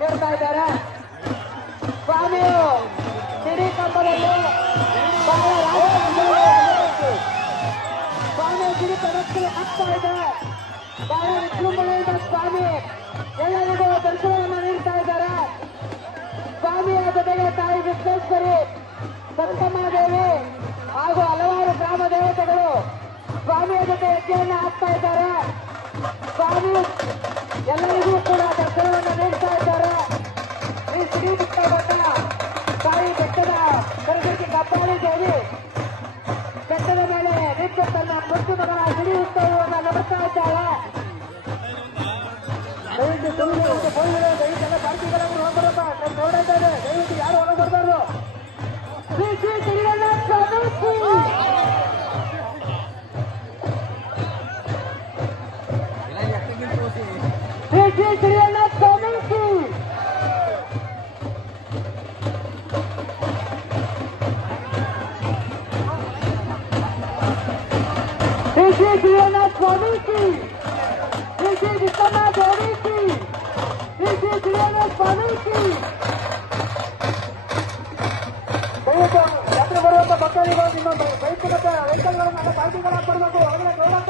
ನೀಡ್ತಾ ಇದ್ದಾರೆ. ಸ್ವಾಮಿಯು ಸಿಡಿ ಕಂಬದಲ್ಲಿ ಸ್ವಾಮಿ ಸಿಡಿ ಪ್ರದಕ್ಷಿಣೆ ಆಗ್ತಾ ಇದೆ. ಬಹಳ ವಿಜೃಂಭಣೆಯಿಂದ ಸ್ವಾಮಿ ಎಲ್ಲರಿಗೂ ದರ್ಶನವನ್ನು ನೀಡ್ತಾ ಇದ್ದಾರೆ. ಸ್ವಾಮಿಯ ಜೊತೆಗೆ ತಾಯಿ ವಿಶ್ವೇಶ್ವರಿ, ಸತ್ತಮ್ಮಾದೇವಿ ಹಾಗೂ ಹಲವಾರು ಗ್ರಾಮ ದೇವತೆಗಳು ಸ್ವಾಮಿಯ ಜೊತೆ ಹೆಜ್ಜೆಯನ್ನು ಹಾಕ್ತಾ ಇದ್ದಾರೆ. ಸ್ವಾಮಿ ಎಲ್ಲರಿಗೂ ಕೂಡ ದರ್ಶನವನ್ನು ನೀಡ್ತಾ ಇದ್ದಾರೆ. ಈ ಶ್ರೀ ಬೆಟ್ಟ ತಾಯಿ ಬೆಟ್ಟದ ಸರಸ್ವತಿ ಕಪ್ಪಾಳಿ ದೇವಿ ಬೆಟ್ಟದ ಮೇಲೆ ನಿತ್ಯ ತನ್ನ ಮುತ್ತು ಮಗನ ಸಿಡಿ ಉತ್ಸವವನ್ನು ನಡೆಸ್ತಾ ಇದ್ದಾಳೆ. ದಯವಿಟ್ಟು ಪಾರ್ಟಿಗಳನ್ನು ಹೋಗ್ಬರಪ್ಪ, ನೋಡ್ತಾ ಇದ್ದಾರೆ. ದಯವಿಟ್ಟು ಯಾರು ಹೊರಗೆ ಬರ್ಬಾರ್ದು. ಶ್ರೀ ಶ್ರೀ ಶ್ರೀರಂಗನಾಥ ಸ್ವಾಮಿ ಶ್ರೀ ಶ್ರೀ ಶ್ರೀರಂಗನಾಥ ಸ್ವಾಮಿ ಶ್ರೀ ಶ್ರೀ ಶ್ರೀರಂಗನಾಥ ಸ್ವಾಮಿ ಶ್ರೀ ಶ್ರೀ ವಿಶ್ವಮ್ಮ ದೇವಿ ಶ್ರೀ ಶ್ರೀ ಶ್ರೀರಂಗನಾಥ ಸ್ವಾಮಿ ದಯವಿಟ್ಟು ಯಾತ್ರೆ ಬರುವಂತ ಭಕ್ತರಿಗೂ ನಿಮ್ಮ ಬೈಕ್ ಮತ್ತೆ ವೆಹಿಕಲ್ಗಳನ್ನ ಪಾರ್ಟಿಗಳ ಬರಬೇಕು. ಹೊರಗಡೆ ಗೌರವ